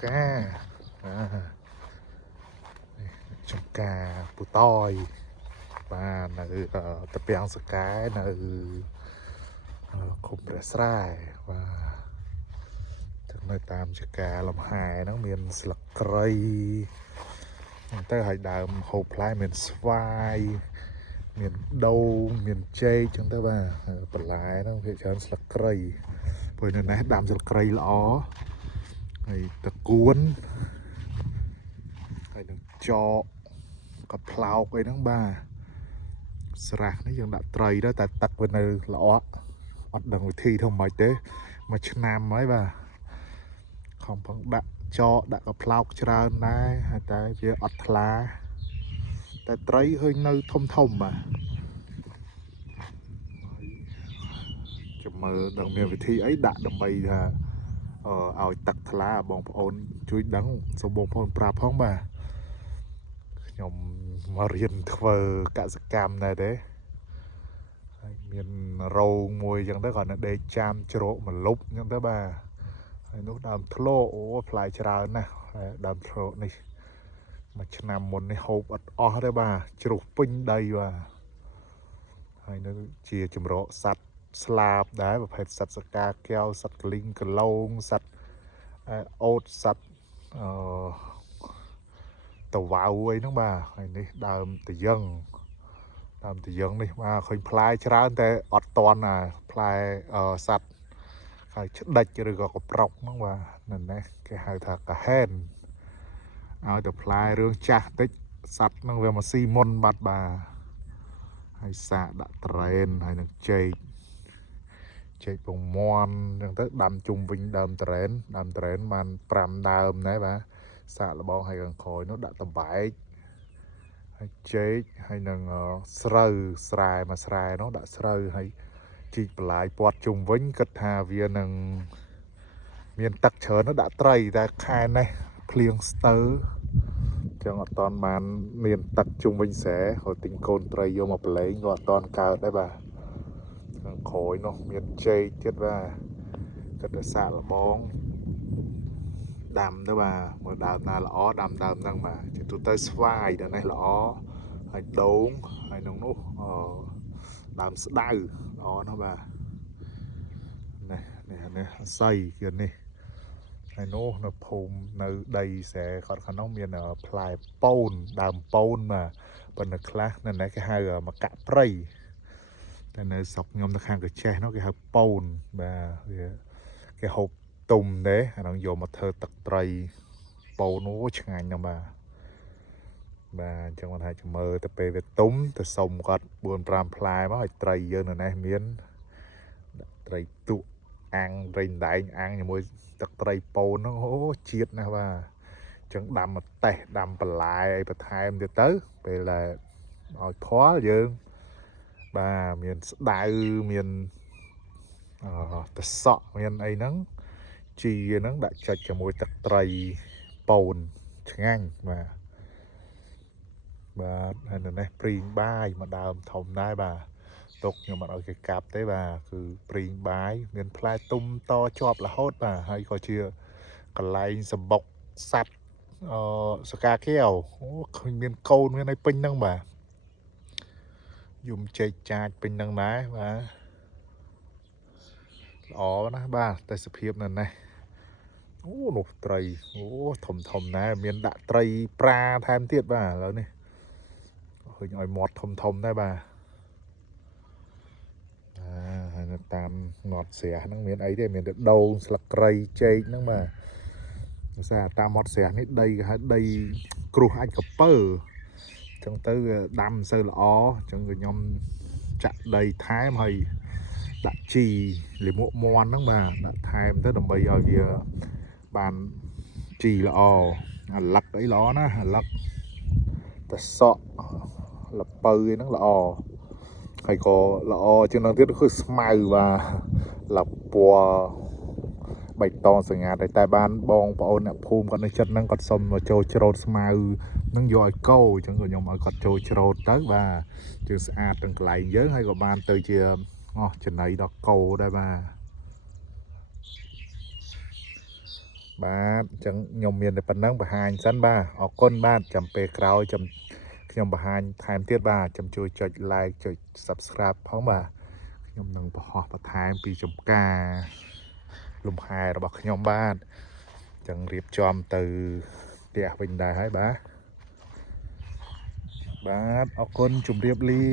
cá trong cá bù tỏi và tập bèn sờ cái khung rễ sài và nơi tam cho cá làm hài nó miền sặc cây tới hải đàm hộp lại miền xoài miền đâu miền chê chúng ta ba bật lại nó phải chọn sặc cây bởi nên nãy đàm sặc cây lõ hay tật cuốn hay đừng cho cặp phao cái đó ba sạc nóยังដាក់ត្រីđóតែទឹកវានៅល្អអត់ដឹងវិធីធ្វើម៉េចទេមួយឆ្នាំហើយបាទខំផងដាក់ចោដាក់កផ្លោកច្រើនដែរហើយតែវាអត់ថ្លាតែត្រីឃើញនៅធំបាទចាំមើលដឹងមានវិធីអីដាក់ដើម្បីថាឲ្យទឹកថ្លាបងប្អូនជួយដឹងសូមបងប្អូនប្រាប់ផងបាទខ្ញុំមករៀនធ្វើកសិកម្មដែរទេហើយមានរោងមួយអញ្ចឹងទៅគាត់នៅដេកចាមជ្រកមកលុបអញ្ចឹងទៅបាទហើយនោះដើមធ្លោអូផ្លែច្រើនណាស់ដើមធ្លោនេះមួយឆ្នាំមុននេះហូបអត់អស់ទេបាទជ្រុះពេញដីបាទហើយនៅជាចម្រោកសត្វស្លាបដែរប្រភេទសត្វសកាកែវសត្វកលីងកឡូងសត្វអូតសត្វតវ៉ៅអីហ្នឹងបាទហើយនេះដើមតយឹងនេះបាទឃើញផ្លែច្រើនតែអត់តន់ផ្លែសត្វហើយឆ្ដិចឬក៏កប្រុកហ្នឹងបាទนั่นណាគេហៅថាកាហែនឲ្យតែផ្លែរឿងចាស់តិចសត្វហ្នឹងវាមកស៊ីមុនបាត់បាទហើយសាកដាក់ត្រេនហើយនឹងចេកពងមាន់អញ្ចឹងទៅដាំជុំវិញដើមត្រេនបាន5ដើមដែរបាទសាកលបងហើយកង្ក្រោយនោះដាក់តបែកហើយចេកហើយនឹងស្រូវស្រែមួយស្រែនោះដាក់ស្រូវហើយជីកបន្លាយព័ទ្ធជុំវិញគិតថាវានឹងមានទឹកច្រើននោះដាក់ត្រីតែខែនេះភ្លៀងស្ទើរចឹងអត់តាន់បានមានទឹកជុំវិញស្រែហើយទិញកូនត្រីយកមកប្រឡែងក៏អត់តាន់កើតដែរបាទខាងក្រោយនោះមានចេកទៀតបាទគិតថាសាកលបងដាំទៅបាទមើលដើមណាល្អដាំដើមហ្នឹងបាទជាទូទៅស្វាយដល់នេះល្អហើយដូងហើយក្នុងនោះដើមស្ដៅល្អណាស់បាទនេះសៃគឺនេះហើយនោះនៅភូមិនៅដីស្រែគាត់ខាងនោះមានផ្លែប៉ូនដើមប៉ូនបាទប៉ុន្តែខ្លះនៅនេះគេហៅមកកាក់ព្រៃតែនៅស្រុកខ្ញុំនៅខាងកញ្ចេះនោះគេហៅប៉ូនបាទវាគេហូបទុំទេអានោះយកមកធ្វើទឹកត្រីប៉ូនអូឆ្ងាញ់ណាស់បាទអញ្ចឹងគាត់ថាចាំមើលទៅពេលវាទុំទៅសុំគាត់ 4-5 ផ្លែមកឲ្យត្រីយើងនៅនេះមានដាក់ត្រីទូកអាំងត្រីដែងអាំងជាមួយទឹកត្រីប៉ូនហ្នឹងអូជាតិណាស់បាទអញ្ចឹងដាំម្ទេសដាំបន្លែអីបន្ថែមទៀតទៅពេលដែលឲ្យធွာយើងបាទមានស្ដៅមានតសក់មានអីហ្នឹងជីហ្នឹងដាក់ចុចជាមួយទឹកត្រីប៉ូនឆ្ងាញ់បាទហើយនៅនេះព្រីងបាយមកដើមធំដែរបាទទុកខ្ញុំអត់ឲ្យគេកាប់ទេបាទគឺព្រីងបាយមានផ្លែទុំតជាប់រហូតបាទហើយក៏ជាកន្លែងសម្បុកសัตว์សកាកែវអូឃើញមានកូនមានអីពេញហ្នឹងបាទយំចេកចាចពេញហ្នឹងដែរបាទល្អណាស់បាទទេសភាពនៅនេះអូនោះត្រីអូធំដែរមានដាក់ត្រីប្រាថែមទៀតបាទឥឡូវនេះឃើញឲ្យមាត់ធំដែរបាទហើយនៅតាមមាត់ស្រះហ្នឹងមានអីទេមានតែដូងស្លឹកគ្រៃចេកហ្នឹងបាទភាសាតាមមាត់ស្រះនេះដីគេហៅដីគ្រោះអាចកពើអញ្ចឹងទៅដាំមិនសូវល្អអញ្ចឹងខ្ញុំចាក់ដីថែមហើយដាក់ជីលាមកមាន់ហ្នឹងបាទដាក់ថែមទៅដើម្បីឲ្យវាបានជីល្អអាឡឹកអីល្អណាអាឡឹកតសក់លពៅអីហ្នឹងល្អហើយក៏ល្អជាងនឹងទៀតគឺស្មៅបាទលពណ៌បៃតងស្ងាត់តែបានបងប្អូនអ្នកភូមិគាត់នៅចិត្តហ្នឹងគាត់សុំមកចូលច្រូតស្មៅហ្នឹងយកឲ្យកោអញ្ចឹងក៏ខ្ញុំឲ្យគាត់ចូលច្រូតទៅបាទជឿស្អាតទាំងកន្លែងយើងហើយក៏បានទៅជាចំណីដល់កោដែរបាទ បាទអញ្ចឹងខ្ញុំមានតែប៉ុណ្ណឹងបង្ហាញសិនបាទអរគុណបាទចាំពេលក្រោយចាំខ្ញុំបង្ហាញថែមទៀតបាទចាំជួយចុច like ចុច subscribe ផងបាទខ្ញុំនឹងបង្ហោះបន្ថែមពីចំការលំហែរបស់ខ្ញុំបាទអញ្ចឹងរៀបចំទៅផ្ទះវិញដែរហើយបាទអរគុណជម្រាបលា